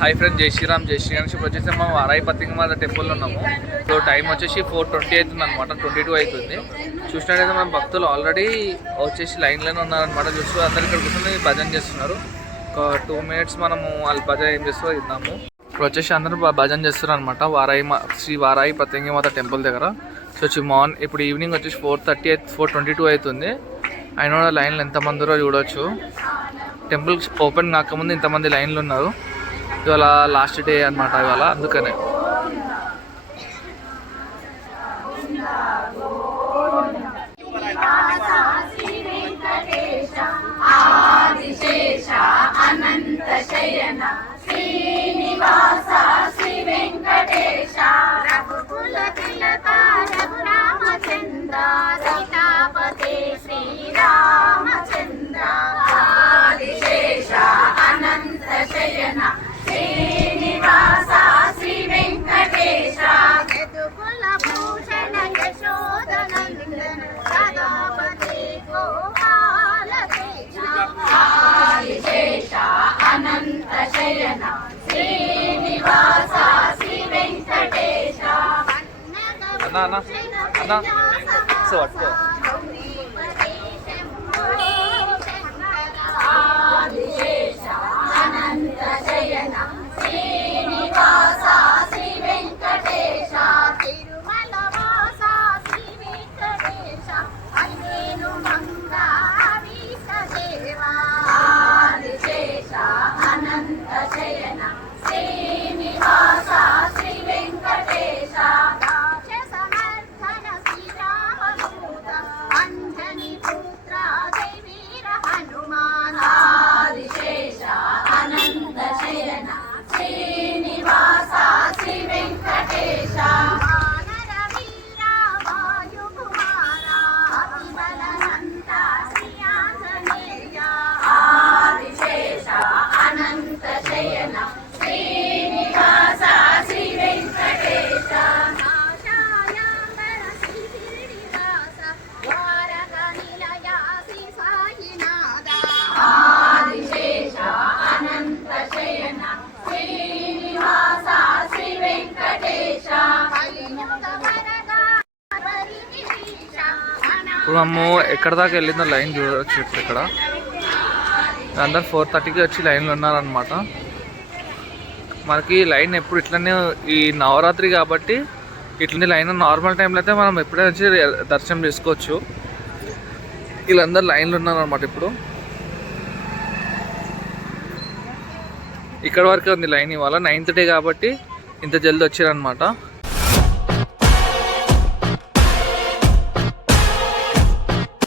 Hi friend, జై శ్రీరామ్. ఇప్పుడు వచ్చేసి మనం వారాయి పతంగమాత టెంపుల్లో ఉన్నాము. సో టైం వచ్చేసి 4:20 అవుతుంది అనమాట, 22 అవుతుంది. చూసినట్టయితే మన భక్తులు ఆల్రెడీ వచ్చేసి లైన్లోనే ఉన్నారనమాట. చూస్తూ అందరు ఇక్కడ కూర్చొని భజన చేస్తున్నారు. ఒక 2 minutes మనము వాళ్ళ భజన ఏం చేస్తారో ఇద్దాము. ఇప్పుడు వచ్చేసి అందరూ భజన చేస్తున్నారు అనమాట శ్రీ వారాయి పతంగమాత టెంపుల్ దగ్గర. సో ఇప్పుడు ఈవినింగ్ వచ్చేసి 4:22 అవుతుంది. అయినా కూడా లైన్లో ఎంతమంది చూడవచ్చు. టెంపుల్ ఓపెన్ కాకముందు ఇంతమంది లైన్లో ఉన్నారు. ఇవాళ లాస్ట్ డే అనమాట ఇవాళ, అందుకనే. అన్నా సో అట్లా ఇప్పుడు మేము ఎక్కడ దాకా వెళ్ళిందో లైన్ చూడవచ్చు. ఇక్కడ అందరు 4:30కి వచ్చి లైన్లో ఉన్నారనమాట. మనకి లైన్ ఎప్పుడు ఇట్లనే, ఈ నవరాత్రి కాబట్టి ఇట్లనే లైన్. నార్మల్ టైంలో అయితే మనం ఎప్పుడైనా వచ్చి దర్శనం చేసుకోవచ్చు. వీళ్ళందరూ లైన్లో ఉన్నారనమాట. ఇప్పుడు ఇక్కడ వరకే ఉంది లైన్. ఇవాళ 9th డే కాబట్టి ఇంత జల్దీ వచ్చారనమాట.